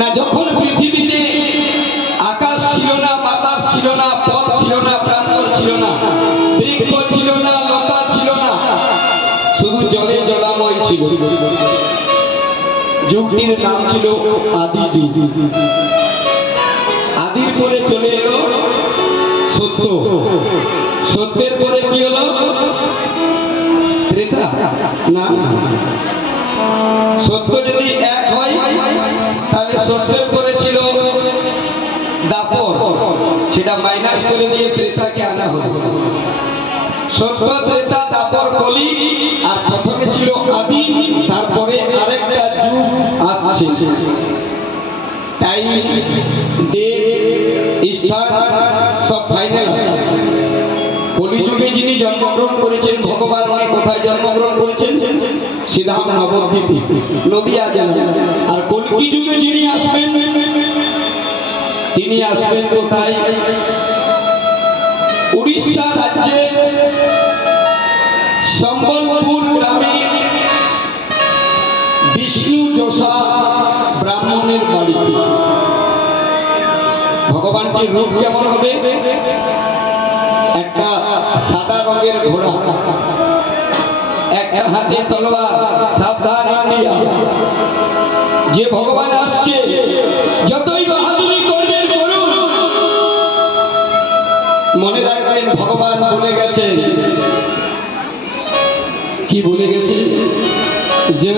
না যখন পৃথিবীতে আকাশ ছিল না, বাতাস ছিল না, পথ ছিল না, প্রান্তর ছিল না, বৃক্ষ ছিল না, লতা ছিল না, শুধু জলে জলাময় ছিল। যুগটির নাম ছিল আদি যুগ। আদির পরে চলে এলো সত্য, সত্যের পরে কি হলো? ত্রেতা না, সত্য যদি এক হয় তাহলে সত্যের পরে ছিল দাপর, সেটা মাইনাস করে দিয়ে ত্রেতাকে আনা হলো। সত্য, ত্রেতা, দাপর, কলি, আর প্রথমে ছিল আদি, তারপরে আরেকটা যুগ আসছে। টাইম, ডেট, স্থান সব ফাইনাল আছে। কলিযুগে যিনি জন্মগ্রহণ করেছেন ভগবান, উনি কোথায় জন্মগ্রহণ করেছেন? সিধাম নবদ্বীপে, নদিয়া জেলা। আর কল্কি যুগে যিনি আসবেন, তিনি আসবেন কোথায়? উড়িষ্যা রাজ্যে সম্বলপুর গ্রামে বিষ্ণু যশা ব্রাহ্মণের বাড়িতে। ভগবানটির রূপ কেমন হবে? একটা সাদা রঙের ঘোড়া, একটা হাতে তলোয়ার, সাবধান ইন্ডিয়া। যে ভগবান আসছে, যতই বাহাদুরি করবেন করুন, মনে রাখবেন ভগবান বলে গেছে। কি বলে গেছে? যে